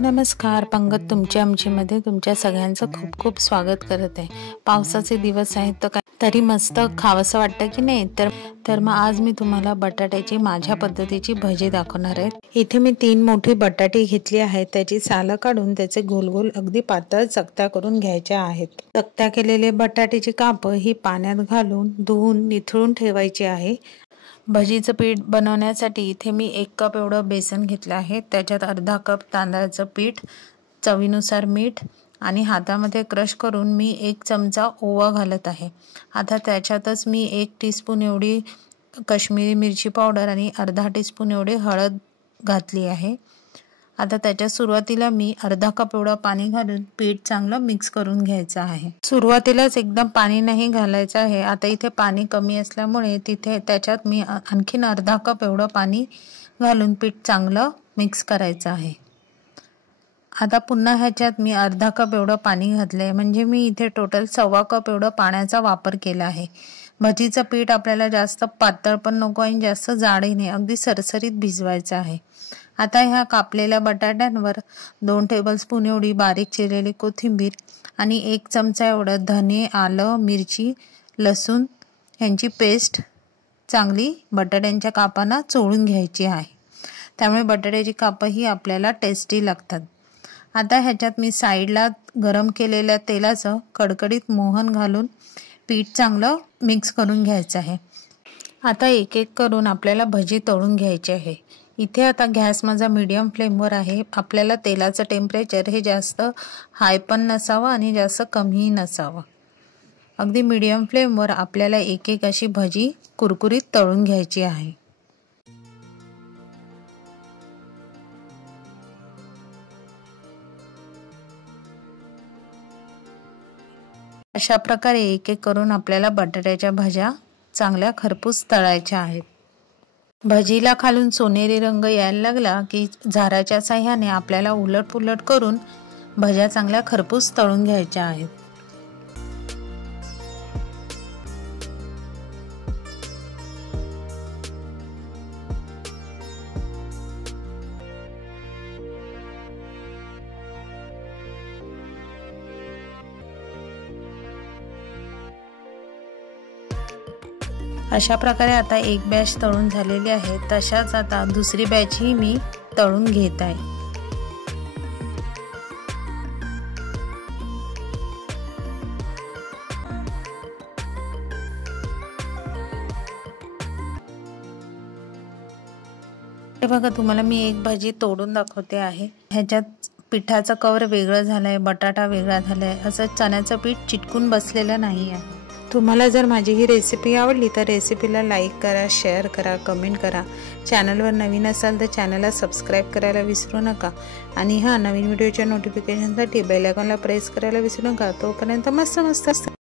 नमस्कार, पंगत तुमच्या आमचीमध्ये तुमच्या सगळ्यांचं खूप खूप स्वागत करत आहे। पावसाचे दिवस आहेत तर तरी मस्त खावंसं वाटतं की नाही। तर मग आज मी तुम्हाला बटाट्याची माझ्या पद्धतीची भजी दाखवणार आहे। इथे मी 3 मोठी बटाटे घेतली आहेत, त्याची सालं काढून त्याचे गोल गोल अगदी पातळ चकत्या करून घ्यायच्या आहेत। चकत्या केलेले बटाट्याची काप ही पाण्यात घालून धुवून निथळून ठेवायची आहे। भजीचं पीठ बनवण्यासाठी इथे मी 1 कप एवढं बेसन घेतलं आहे। त्याच्यात अर्धा कप तांदळाचं पीठ, चवीनुसार मीठ आणि हातामध्ये क्रश करून मी 1 चमचा ओवा घालत आहे। आता त्याच्यातच मी 1 टीस्पून एवढी काश्मीरी मिरची पावडर आणि अर्धा टीस्पून एवढी हळद घातली आहे। आता त्याच्या सुरुवातीला मी अर्धा कप एवढं पाणी घालून पीठ चांगलं मिक्स करून घ्यायचं आहे। सुरुवातीलाच एकदम पाणी नाही घालायचं आहे। आता इथे पाणी कमी असल्यामुळे त्याच्यात मी आणखीन अर्धा कप एवढं पाणी घालून पीठ चांगलं मिक्स करायचं आहे। आता पुन्हा ह्याच्यात मी अर्धा कप एवढं पाणी घातलंय, म्हणजे मी इथे टोटल 1.25 कप एवढं पाण्याचा वापर केला आहे। भजीचं पीठ आपल्याला जास्त पातळ पण नको आणि जास्त जाडही नाही, अगदी सरसरीत भिजवायचं आहे। आता ह्या कापलेल्या बटाट्यांवर 2 टेबलस्पून एवढी बारीक चिरलेली कोथिंबीर आणि 1 चमचा एवढं धने, आलं, मिरची, लसूण यांची पेस्ट चांगली बटाट्यांच्या कापांना चोळून घ्यायची आहे। त्यामुळे बटाट्याची कापही आपल्याला टेस्टी लागतात। आता ह्याच्यात मी साईडला गरम केलेल्या तेलाचं कडकडीत मोहन घालून पीठ चांगलं मिक्स करून घ्यायचं आहे। आता एक एक करून आपल्याला भजी तळून घ्यायची आहे। इथे आता गॅस माझा मीडियम फ्लेमवर आहे। आपल्याला तेलाचं टेम्परेचर हे जास्त हाय पण नसावं आणि जास्त कमीही नसावं, अगदी मीडियम फ्लेमवर आपल्याला एक एक अशी भजी कुरकुरीत तळून घ्यायची आहे। अशा प्रकारे एक एक करून आपल्याला बटाट्याच्या भज्या चांगल्या खरपूस तळायच्या आहेत। भजीला खालून सोनेरी रंग यायला लागला की झाराच्या साह्याने आपल्याला उलटपुलट करून भज्या चांगल्या खरपूस तळून घ्यायच्या आहेत। अशा प्रकारे आता एक बॅच तळून झालेली आहे, तशाच आता दुसरी बॅचही मी तळून घेत आहे। हे बघा, तुम्हाला मी एक भाजी तोडून दाखवते आहे। ह्याच्यात पिठाचा कवर वेगळं झालाय, बटाटा वेगळा झालाय, असं चण्याचं पीठ चिटकून बसलेलं नाही आहे। तुम्हाला जर माझी ही रेसिपी आवडली तर रेसिपीला लाईक करा, शेअर करा, कमेंट करा। चॅनलवर नवीन असाल तर चॅनलला सबस्क्राईब करायला विसरू नका आणि नवीन व्हिडिओच्या नोटिफिकेशनसाठी बेल आयकॉनला प्रेस करायला विसरू नका। तोपर्यंत मस्त